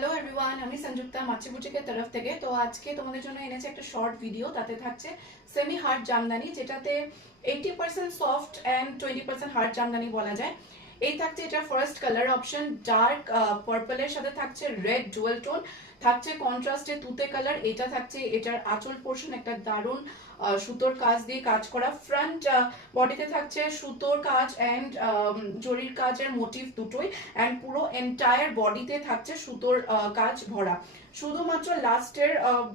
Hello everyone, আমি সংযুক্তা মাছি বুটিকের তরফ থেকে। তো আজকে তোমাদের জন্য এনেছে একটা শর্ট ভিডিও। তাতে থাকছে সেমি হার্ড জামদানি, যেটাতে 80% সফট অ্যান্ড 20% হার্ড জামদানি বলা যায়। এই থাকছে এটার ফার্স্ট কালার অপশন ডার্ক পার্পলের সাথে থাকছে রেড ডুয়েল টোন, থাকছে কন্ট্রাস্টে তুতে কালার। এটা থাকছে এটার আঁচল পোর্শন, একটা দারুণ সুতোর কাজ দিয়ে কাজ করা। ফ্রন্ট বডিতে থাকছে সুতোর কাজ অ্যান্ড জরির কাজের মোটিভ দুটোই, অ্যান্ড পুরো এন্টায়ার বডিতে থাকছে সুতোর কাজ ভরা। শুধুমাত্র লাস্টের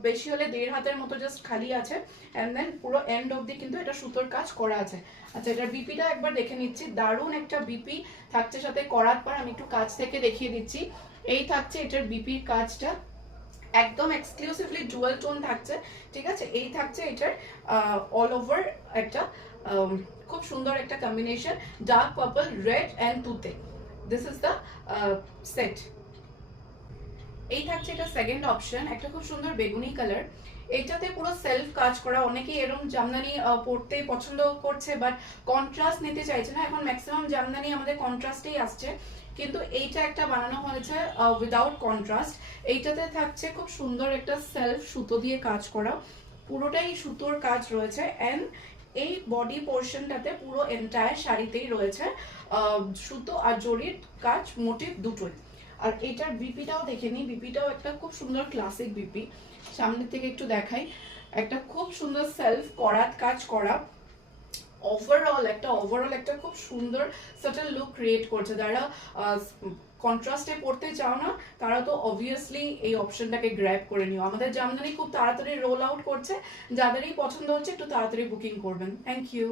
বেশি হলে 1.5 হাতের মতো জাস্ট খালি আছে, অ্যান্ড দেন পুরো এন্ড অবধি কিন্তু এটা সুতোর কাজ করা আছে। আচ্ছা, এটার বিপিটা একবার দেখে নিচ্ছি। দারুণ একটা বিপি থাকছে সাথে করার পর আমি একটু কাজ থেকে দেখিয়ে দিচ্ছি। এই থাকছে এটার বিপির কাজটা, একদম এক্সক্লুসিভলি ডুয়াল টোন থাকছে। ঠিক আছে, এই থাকছে এটার অল ওভার একটা খুব সুন্দর একটা combination, dark purple red and তুতে। This is the set. এই থাকছে এটা সেকেন্ড অপশন, একটা খুব সুন্দর বেগুনি কালার। এইটাতে পুরো সেলফ কাজ করা। অনেকেই এরকম জামদানি পরতে পছন্দ করছে, বাট কন্ট্রাস্ট নিতে চাইছে না। এখন ম্যাক্সিমাম জামদানি আমাদের কন্ট্রাস্টেই আসছে, কিন্তু এইটা একটা বানানো হয়েছে উইদাউট কন্ট্রাস্ট। এইটাতে থাকছে খুব সুন্দর একটা সেলফ সুতো দিয়ে কাজ করা, পুরোটাই সুতোর কাজ রয়েছে। অ্যান্ড এই বডি পোর্শনটাতে পুরো এন্টায়ার শাড়িতেই রয়েছে সুতো আর জরির কাজ, মোটিভ দুটোই। আর এটার বিপিটাও দেখে নিই। বিপিটাও একটা খুব সুন্দর ক্লাসিক বিপি। সামনে থেকে একটু দেখাই, একটা খুব সুন্দর সেলফ করাত কাজ করা। ওভারঅল একটা খুব সুন্দর সাটল লুক ক্রিয়েট করছে। যারা কন্ট্রাস্টে পড়তে চাও না, তারা তো অবভিয়াসলি এই অপশনটাকে গ্র্যাব করে নিও। আমাদের জামদানি খুব তাড়াতাড়ি রোল আউট করছে, যাদেরই পছন্দ হচ্ছে একটু তাড়াতাড়ি বুকিং করবেন। Thank you.